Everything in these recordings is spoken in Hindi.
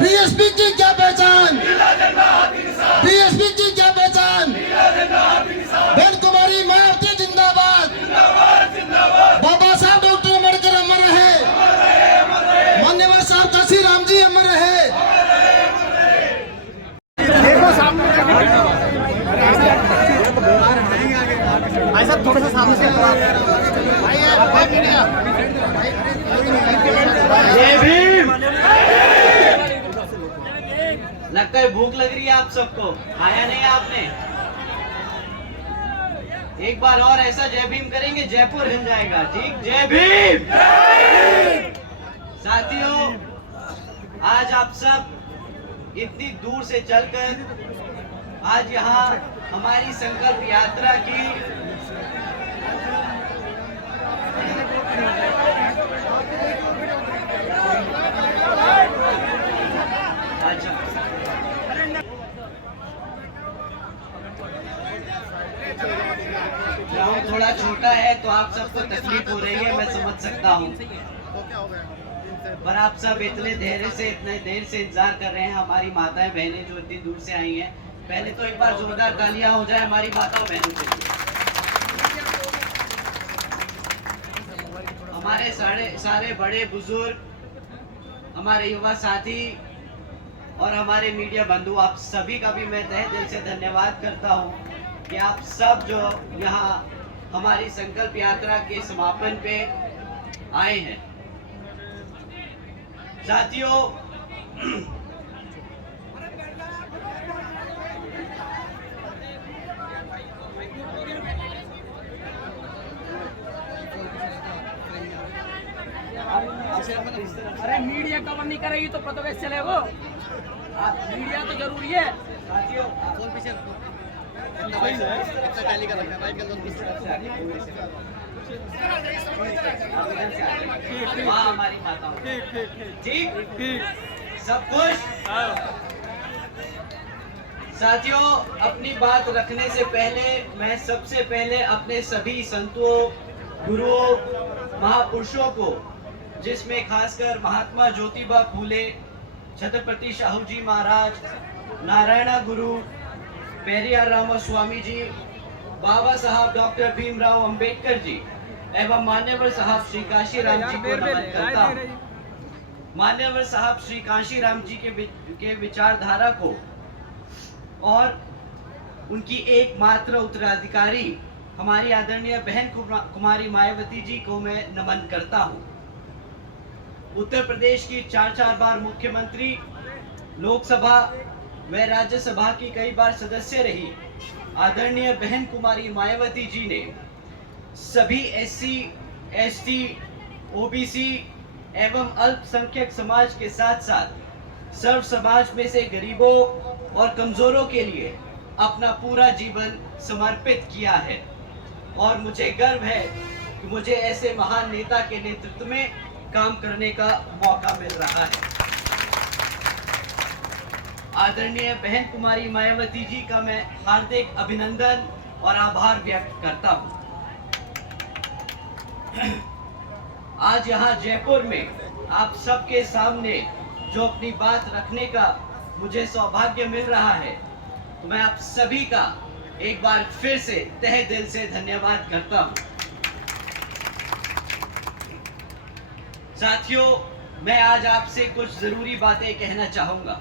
बीएसपी की क्या पहचान, बीएसपी की क्या पहचान, बहन कुमारी मायावती जिंदाबाद, बाबा साहब डॉक्टर अम्बेडकर अमर रहे, मान्यवर साहब काशी राम जी अमर रहे। ऐसा थोड़ा सा सामने से जय भीम। लगता है भूख लग रही है आप सबको, खाया नहीं आपने? एक बार और ऐसा जय भीम करेंगे, जयपुर हिल जाएगा। ठीक, जय भीम। साथियों, आज आप सब इतनी दूर से चलकर आज यहाँ हमारी संकल्प यात्रा की ग्राउंड थोड़ा छोटा है तो आप सबको तकलीफ हो रही है, मैं समझ सकता हूँ, पर आप सब इतने देर से इंतजार कर रहे हैं। हमारी माताएं बहनें जो इतनी दूर से आई हैं, पहले तो एक बार जोरदार तालियां हो जाए हमारी माताओं बहनों के लिए। हमारे सारे बड़े बुजुर्ग, हमारे युवा साथी और हमारे मीडिया बंधु, आप सभी का भी मैं तहे दिल से धन्यवाद करता हूँ कि आप सब जो यहाँ हमारी संकल्प यात्रा के समापन पे आए हैं। साथियों, अरे मीडिया कवर नहीं करेगी तो पता कैसे चलेगा? मीडिया तो जरूरी है। साथियों, हमारी माताओं, ठीक, सब कुछ। साथियों, अपनी बात रखने से पहले मैं सबसे पहले अपने सभी संतों, गुरुओं, महापुरुषों को, जिसमें खासकर महात्मा ज्योतिबा फूले, छत्रपति शाहू जी महाराज, नारायणा गुरु, पेरियार रामास्वामी जी, बाबा साहब डॉक्टर भीमराव अंबेडकर जी एवं मान्यवर साहब श्री काशी राम जी को नमन करता हूँ। मान्यवर साहब श्री काशी राम जी के विचारधारा को और उनकी एकमात्र उत्तराधिकारी हमारी आदरणीय बहन कुमारी मायावती जी को मैं नमन करता हूँ। उत्तर प्रदेश की 4 बार मुख्यमंत्री, लोकसभा व राज्यसभा की कई बार सदस्य रही आदरणीय बहन कुमारी मायावती जी ने सभी SC, ST, OBC एवं अल्पसंख्यक समाज के साथ साथ सर्व समाज में से गरीबों और कमजोरों के लिए अपना पूरा जीवन समर्पित किया है और मुझे गर्व है कि मुझे ऐसे महान नेता के नेतृत्व में काम करने का मौका मिल रहा है। आदरणीय बहन कुमारी मायावती जी का मैं हार्दिक अभिनंदन और आभार व्यक्त करता हूं। आज यहाँ जयपुर में आप सबके सामने जो अपनी बात रखने का मुझे सौभाग्य मिल रहा है, तो मैं आप सभी का एक बार फिर से तहे दिल से धन्यवाद करता हूं। साथियों, मैं आज आपसे कुछ जरूरी बातें कहना चाहूंगा,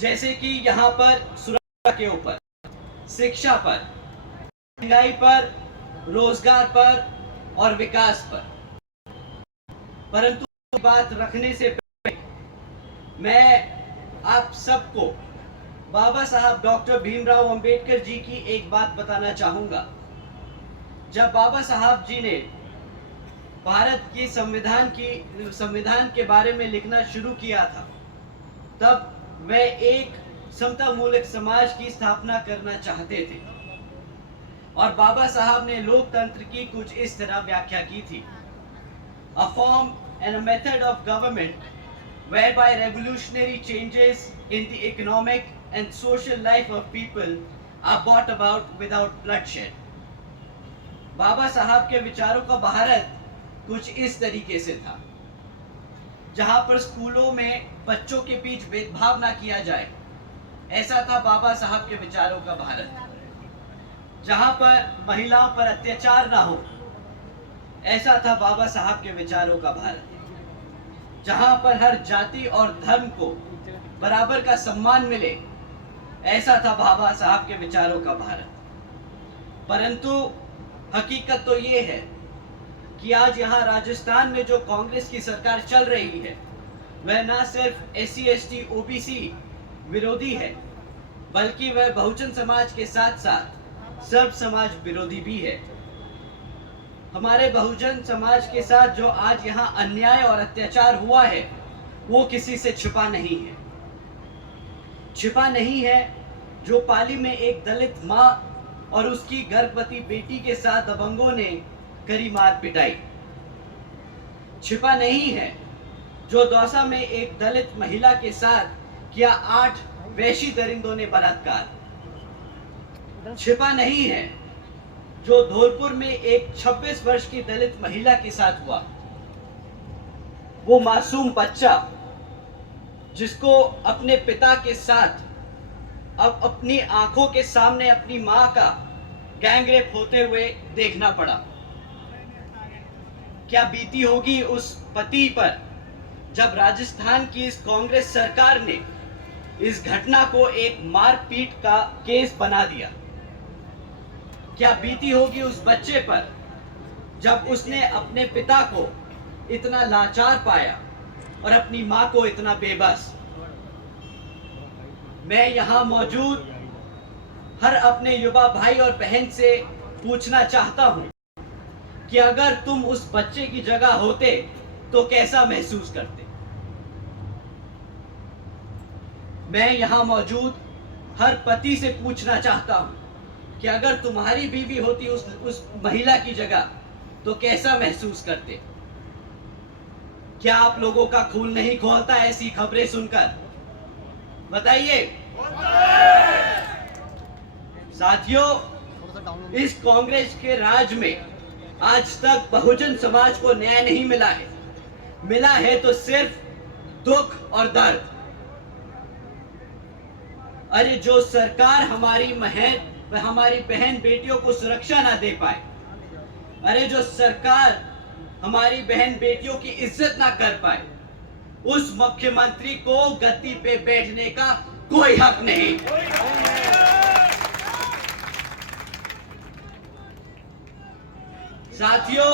जैसे कि यहाँ पर सुरक्षा के ऊपर, शिक्षा पर, महंगाई पर, रोजगार पर और विकास पर। परंतु बात रखने से पहले मैं आप सबको बाबा साहब डॉक्टर भीमराव अंबेडकर जी की एक बात बताना चाहूंगा। जब बाबा साहब जी ने भारत की संविधान के बारे में लिखना शुरू किया था, तब वे एक समता मूलक समाज की स्थापना करना चाहते थे और बाबा साहब ने लोकतंत्र की कुछ इस तरह व्याख्या की थी: a form and a method of government whereby revolutionary changes in the economic and social life of people are brought about without bloodshed। बाबा साहब के विचारों का भारत कुछ इस तरीके से था। जहां पर स्कूलों में बच्चों के बीच भेदभाव ना किया जाए, ऐसा था बाबा साहब के विचारों का भारत। जहां पर महिलाओं पर अत्याचार ना हो, ऐसा था बाबा साहब के विचारों का भारत। जहां पर हर जाति और धर्म को बराबर का सम्मान मिले, ऐसा था बाबा साहब के विचारों का भारत। परंतु हकीकत तो ये है कि आज यहाँ राजस्थान में जो कांग्रेस की सरकार चल रही है, वह न सिर्फ SC ST OBC विरोधी है, बल्कि वह बहुजन समाज के साथ साथ सर्व समाज विरोधी भी है। हमारे बहुजन समाज के साथ जो आज यहाँ अन्याय और अत्याचार हुआ है, वो किसी से छिपा नहीं है। छिपा नहीं है जो पाली में एक दलित माँ और उसकी गर्भवती बेटी के साथ दबंगों ने करी मार पिटाई। छिपा नहीं है जो दौसा में एक दलित महिला के साथ किया 8 वैशी दरिंदों ने बलात्कार। छिपा नहीं है जो धौलपुर में एक 26 वर्ष की दलित महिला के साथ हुआ। वो मासूम बच्चा जिसको अपने पिता के साथ अब अपनी आंखों के सामने अपनी मां का गैंगरेप होते हुए देखना पड़ा। क्या बीती होगी उस पति पर जब राजस्थान की इस कांग्रेस सरकार ने इस घटना को एक मारपीट का केस बना दिया। क्या बीती होगी उस बच्चे पर जब उसने अपने पिता को इतना लाचार पाया और अपनी मां को इतना बेबस। मैं यहां मौजूद हर अपने युवा भाई और बहन से पूछना चाहता हूं कि अगर तुम उस बच्चे की जगह होते तो कैसा महसूस करते। मैं यहां मौजूद हर पति से पूछना चाहता हूं कि अगर तुम्हारी बीवी होती उस महिला की जगह तो कैसा महसूस करते। क्या आप लोगों का खून नहीं खौलता ऐसी खबरें सुनकर? बताइए। साथियों, इस कांग्रेस के राज में आज तक बहुजन समाज को न्याय नहीं मिला है। मिला है तो सिर्फ दुख और दर्द। अरे जो सरकार हमारी बहन बेटियों को सुरक्षा ना दे पाए, अरे जो सरकार हमारी बहन बेटियों की इज्जत ना कर पाए, उस मुख्यमंत्री को गद्दी पे बैठने का कोई हक नहीं। साथियों,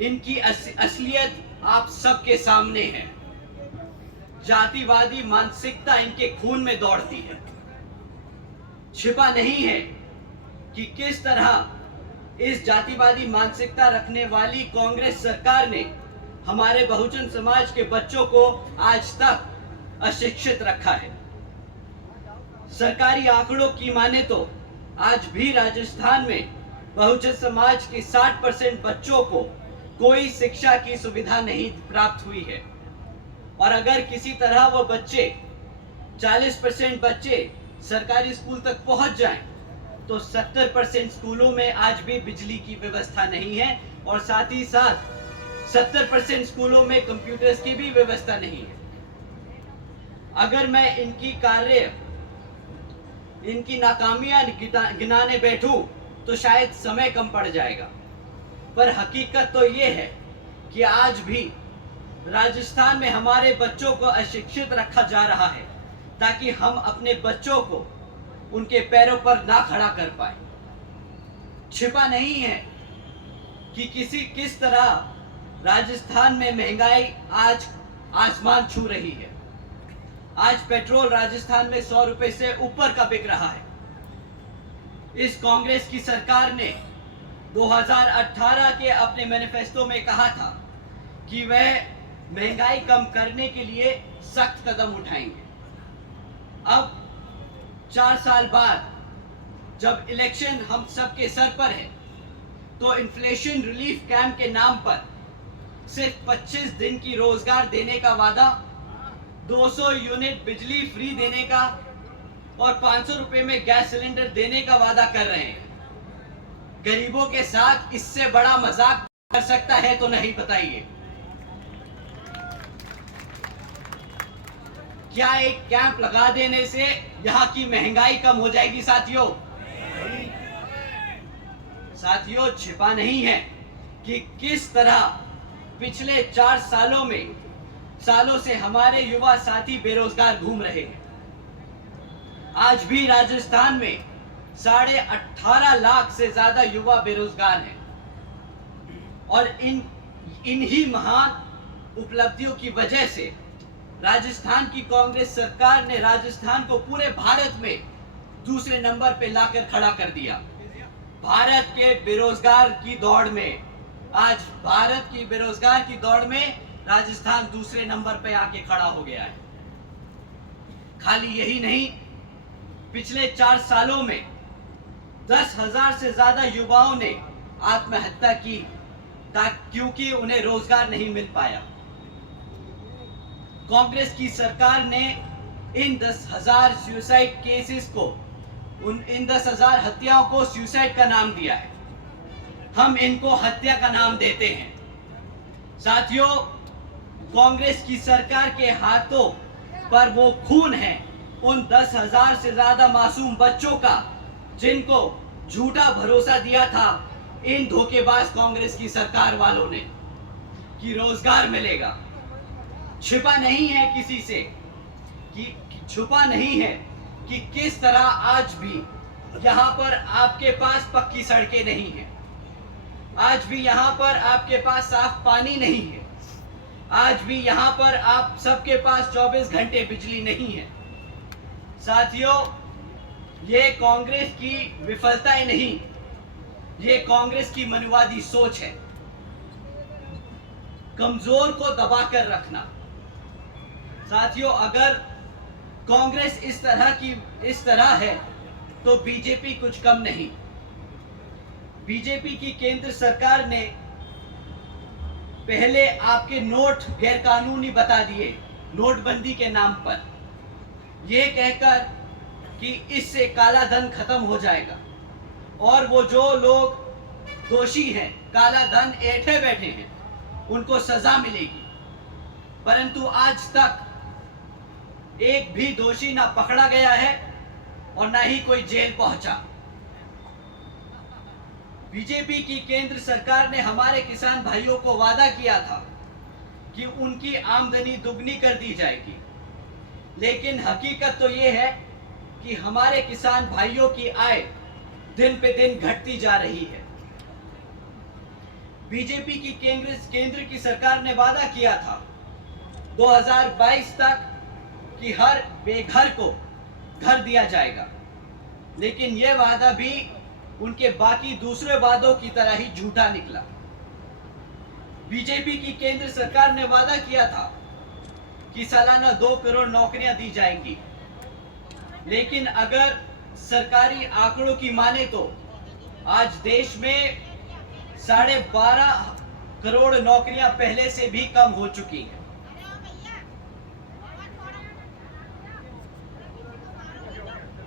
इनकी असलियत आप सबके सामने है। जातिवादी मानसिकता इनके खून में दौड़ती है। छिपा नहीं है कि किस तरह इस जातिवादी मानसिकता रखने वाली कांग्रेस सरकार ने हमारे बहुजन समाज के बच्चों को आज तक अशिक्षित रखा है। सरकारी आंकड़ों की माने तो आज भी राजस्थान में बहुजन समाज के 60% बच्चों को कोई शिक्षा की सुविधा नहीं प्राप्त हुई है। और अगर किसी तरह वो बच्चे 40% बच्चे सरकारी स्कूल तक पहुंच जाएं, तो 70% स्कूलों में आज भी बिजली की व्यवस्था नहीं है और साथ ही साथ 70% स्कूलों में कंप्यूटर्स की भी व्यवस्था नहीं है। अगर मैं इनकी नाकामियां गिनाने बैठूं तो शायद समय कम पड़ जाएगा, पर हकीकत तो ये है कि आज भी राजस्थान में हमारे बच्चों को अशिक्षित रखा जा रहा है ताकि हम अपने बच्चों को उनके पैरों पर ना खड़ा कर पाए। छिपा नहीं है कि किस तरह राजस्थान में महंगाई आज आसमान छू रही है। आज पेट्रोल राजस्थान में 100 रुपए से ऊपर का बिक रहा है। इस कांग्रेस की सरकार ने 2018 के अपने मैनिफेस्टो में कहा था कि वह महंगाई कम करने के लिए सख्त कदम उठाएंगे। अब 4 साल बाद जब इलेक्शन हम सबके सर पर है, तो इन्फ्लेशन रिलीफ कैंप के नाम पर सिर्फ 25 दिन की रोजगार देने का वादा, 200 यूनिट बिजली फ्री देने का और 500 रुपए में गैस सिलेंडर देने का वादा कर रहे हैं। गरीबों के साथ इससे बड़ा मजाक कर सकता है तो नहीं, बताइए। क्या एक कैंप लगा देने से यहाँ की महंगाई कम हो जाएगी? साथियों, साथियों, छिपा नहीं है कि किस तरह पिछले 4 सालों से हमारे युवा साथी बेरोजगार घूम रहे हैं। आज भी राजस्थान में 18.5 लाख से ज्यादा युवा बेरोजगार हैं और इन्हीं महान उपलब्धियों की वजह से राजस्थान की कांग्रेस सरकार ने राजस्थान को पूरे भारत में दूसरे नंबर पे लाकर खड़ा कर दिया। भारत के बेरोजगार की दौड़ में, आज भारत की बेरोजगार की दौड़ में राजस्थान दूसरे नंबर पे आके खड़ा हो गया है। खाली यही नहीं, पिछले 4 सालों में 10,000 से ज्यादा युवाओं ने आत्महत्या की क्योंकि उन्हें रोजगार नहीं मिल पाया। कांग्रेस की सरकार ने इन 10,000 सुसाइड केसेस को, इन 10,000 हत्याओं को सुसाइड का नाम दिया है। हम इनको हत्या का नाम देते हैं। साथियों, कांग्रेस की सरकार के हाथों पर वो खून है उन 10,000 से ज्यादा मासूम बच्चों का जिनको झूठा भरोसा दिया था इन धोखेबाज कांग्रेस की सरकार वालों ने कि रोजगार मिलेगा। छिपा नहीं है किसी से छुपा नहीं है कि किस तरह आज भी यहाँ पर आपके पास पक्की सड़कें नहीं है, आज भी यहाँ पर आपके पास साफ पानी नहीं है, आज भी यहाँ पर आप सबके पास 24 घंटे बिजली नहीं है। साथियों, ये कांग्रेस की विफलताएं नहीं, ये कांग्रेस की मनवादी सोच है। कमजोर को दबाकर रखना। साथियों, अगर कांग्रेस इस तरह है तो बीजेपी कुछ कम नहीं। बीजेपी की केंद्र सरकार ने पहले आपके नोट गैरकानूनी बता दिए नोटबंदी के नाम पर, यह कहकर कि इससे काला धन खत्म हो जाएगा और वो जो लोग दोषी हैं, काला धन ऐंठे बैठे हैं, उनको सजा मिलेगी। परंतु आज तक एक भी दोषी ना पकड़ा गया है और ना ही कोई जेल पहुंचा। बीजेपी की केंद्र सरकार ने हमारे किसान भाइयों को वादा किया था कि उनकी आमदनी दुगनी कर दी जाएगी, लेकिन हकीकत तो ये है कि हमारे किसान भाइयों की आय दिन पे दिन घटती जा रही है। बीजेपी की केंद्र की सरकार ने वादा किया था 2022 तक कि हर बेघर को घर दिया जाएगा, लेकिन यह वादा भी उनके बाकी दूसरे वादों की तरह ही झूठा निकला। बीजेपी की केंद्र सरकार ने वादा किया था कि सालाना 2 करोड़ नौकरियां दी जाएंगी, लेकिन अगर सरकारी आंकड़ों की माने तो आज देश में 12.5 करोड़ नौकरियां पहले से भी कम हो चुकी हैं।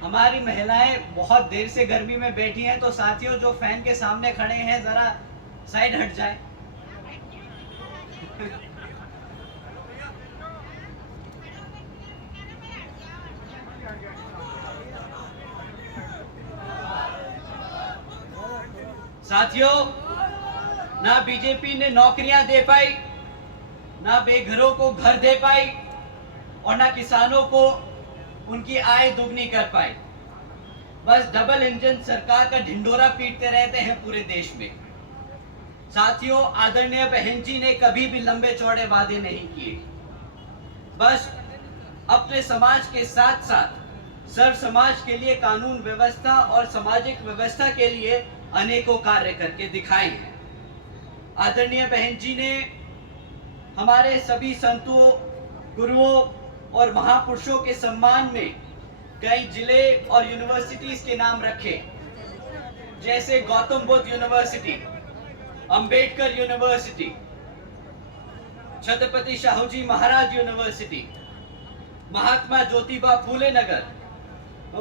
हमारी महिलाएं बहुत देर से गर्मी में बैठी हैं, तो साथियों जो फैन के सामने खड़े हैं जरा साइड हट जाए। साथियों, ना बीजेपी ने नौकरियां दे पाई, ना बेघरों को घर दे पाई और ना किसानों को उनकी आय दुगनी कर पाए। बस डबल इंजन सरकार का ढिंडोरा पीटते रहते हैं पूरे देश में। साथियों, आदरणीय बहन जी ने कभी भी लंबे चौड़े वादे नहीं किए, बस अपने समाज के साथ साथ सर्व समाज के लिए कानून व्यवस्था और सामाजिक व्यवस्था के लिए अनेकों कार्य करके दिखाए हैं। आदरणीय बहन जी ने हमारे सभी संतों, गुरुओं और महापुरुषों के सम्मान में कई जिले और यूनिवर्सिटीज के नाम रखे, जैसे Gautam Buddha university, Ambedkar university, Chhatrapati Shahuji Maharaj university, Mahatma Jyotiba Phule नगर,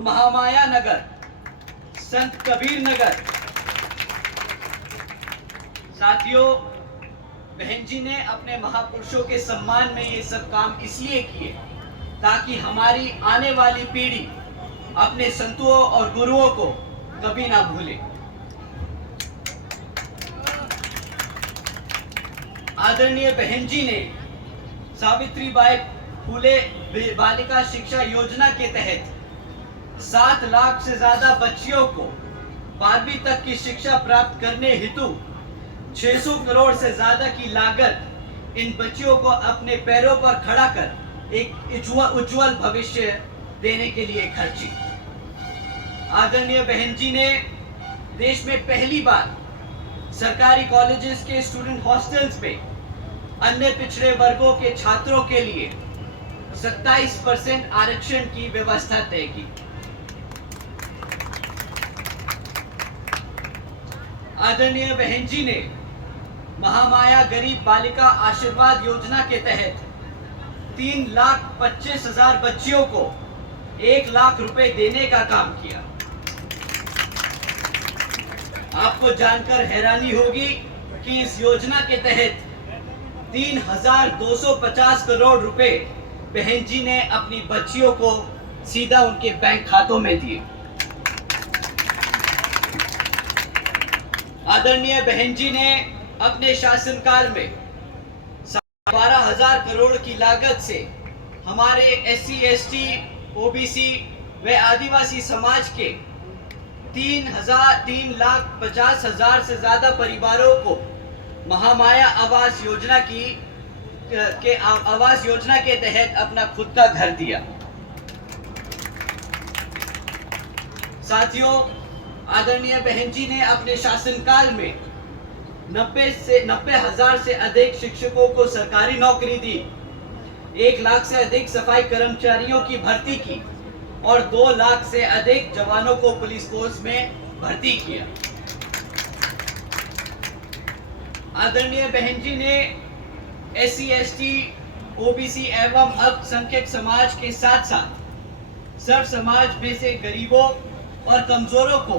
महामाया नगर, संत कबीर नगर। साथियों, बहन जी ने अपने महापुरुषों के सम्मान में ये सब काम इसलिए किए ताकि हमारी आने वाली पीढ़ी अपने संतों और गुरुओं को कभी ना भूले। आदरणीय बहन जी ने सावित्रीबाई फुले बालिका शिक्षा योजना के तहत 7 लाख से ज्यादा बच्चियों को 12वीं तक की शिक्षा प्राप्त करने हेतु 600 करोड़ से ज्यादा की लागत इन बच्चियों को अपने पैरों पर खड़ा कर एक उज्जवल भविष्य देने के लिए खर्ची। आदरणीय बहन जी ने देश में पहली बार सरकारी कॉलेजेस के स्टूडेंट हॉस्टल्स में अन्य पिछड़े वर्गों के छात्रों के लिए 27% आरक्षण की व्यवस्था तय की। आदरणीय बहन जी ने महामाया गरीब बालिका आशीर्वाद योजना के तहत 3,25,000 बच्चियों को 1 लाख रुपए देने का काम किया। आपको जानकर हैरानी होगी कि इस योजना के तहत 3,250 करोड़ रुपए बहन जी ने अपनी बच्चियों को सीधा उनके बैंक खातों में दिए। आदरणीय बहन जी ने अपने शासनकाल में 12,000 करोड़ की लागत से हमारे SC, ST, OBC व आदिवासी समाज के 3,50,000 से ज्यादा परिवारों को महामाया आवास योजना के तहत अपना खुद का घर दिया। साथियों, आदरणीय बहन जी ने अपने शासनकाल में 90,000 से अधिक शिक्षकों को सरकारी नौकरी दी, 1 लाख से अधिक सफाई कर्मचारियों की भर्ती की और 2 लाख से अधिक जवानों को पुलिस फोर्स में भर्ती किया। आदरणीय बहन जी ने SC, ST, OBC एवं अल्पसंख्यक समाज के साथ साथ सर्व समाज में से गरीबों और कमजोरों को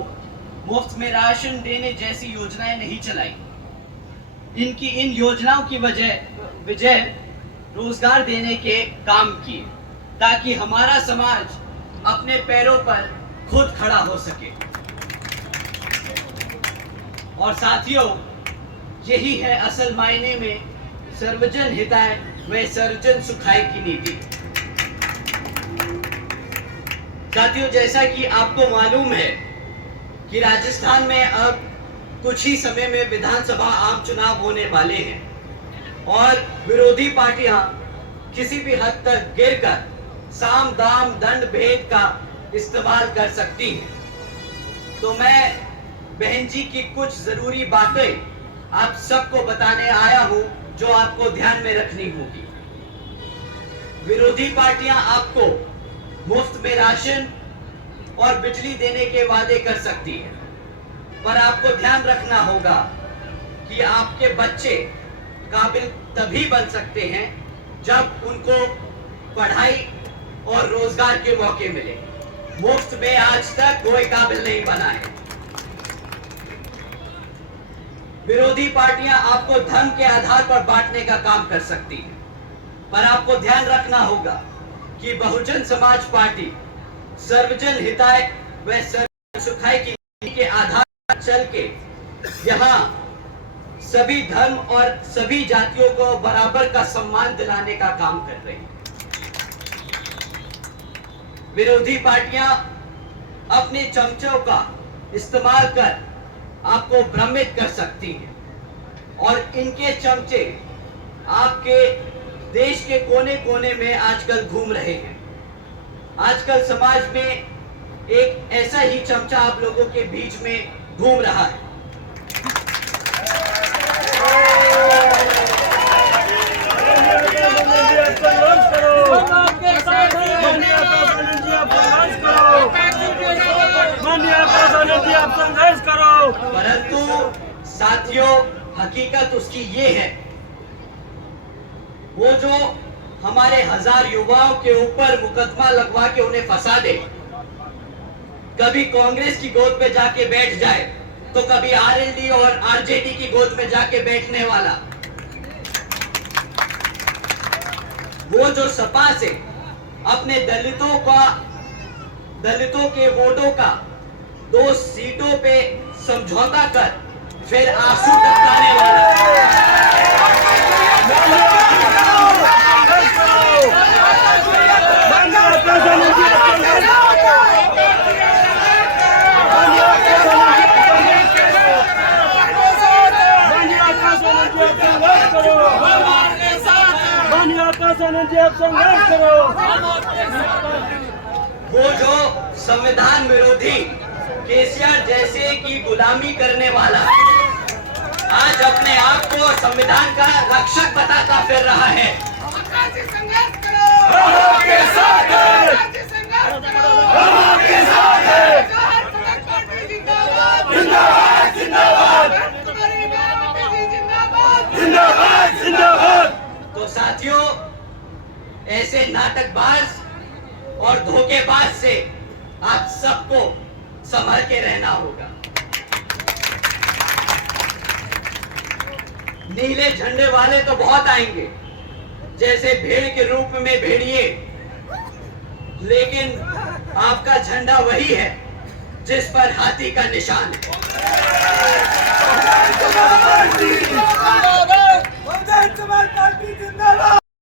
मुफ्त में राशन देने जैसी योजनाएं नहीं चलाई। इनकी इन योजनाओं की वजह रोजगार देने के काम किए ताकि हमारा समाज अपने पैरों पर खुद खड़ा हो सके। और साथियों, यही है असल मायने में सर्वजन हिताय व सर्वजन सुखाय की नीति। साथियों, जैसा कि आपको मालूम है कि राजस्थान में अब कुछ ही समय में विधानसभा आम चुनाव होने वाले हैं और विरोधी पार्टियां किसी भी हद तक गिरकर साम दाम दंड भेद का इस्तेमाल कर सकती हैं। तो मैं बहन जी की कुछ जरूरी बातें आप सबको बताने आया हूं जो आपको ध्यान में रखनी होगी। विरोधी पार्टियां आपको मुफ्त में राशन और बिजली देने के वादे कर सकती हैं, पर आपको ध्यान रखना होगा कि आपके बच्चे काबिल तभी बन सकते हैं जब उनको पढ़ाई और रोजगार के मौके मिले। मुफ्त में आज तक कोई काबिल नहीं बना है। विरोधी पार्टियां आपको धर्म के आधार पर बांटने का काम कर सकती हैं, पर आपको ध्यान रखना होगा कि बहुजन समाज पार्टी सर्वजन हिताय व सर्वजन सुखाय की नीति के आधार पर चल के यहाँ सभी धर्म और सभी जातियों को बराबर का सम्मान दिलाने का काम कर रही है। विरोधी पार्टियां अपने चमचों का इस्तेमाल कर आपको भ्रमित कर सकती हैं और इनके चमचे आपके देश के कोने कोने में आजकल घूम रहे हैं। आजकल समाज में एक ऐसा ही चमचा आप लोगों के बीच में घूम रहा है। परंतु साथियों, हकीकत उसकी ये है, वो जो हमारे 1000 युवाओं के ऊपर मुकदमा लगवा के उन्हें फंसा दे, कभी कांग्रेस की गोद पे जाके बैठ जाए तो कभी आरएलडी और आरजेडी की गोद में जाके बैठने वाला, वो जो सपा से अपने दलितों के वोटों का 2 सीटों पे समझौता कर फिर आंसू टपकाने वाला वो जो संविधान विरोधी केसीआर जैसे की गुलामी करने वाला आज अपने आप को संविधान का रक्षक बताता फिर रहा है। तो साथियों, ऐसे नाटकबाज और धोखेबाज से आप सबको संभल के रहना होगा। नीले झंडे वाले तो बहुत आएंगे, जैसे भेड़ के रूप में भेड़िए, लेकिन आपका झंडा वही है जिस पर हाथी का निशान है।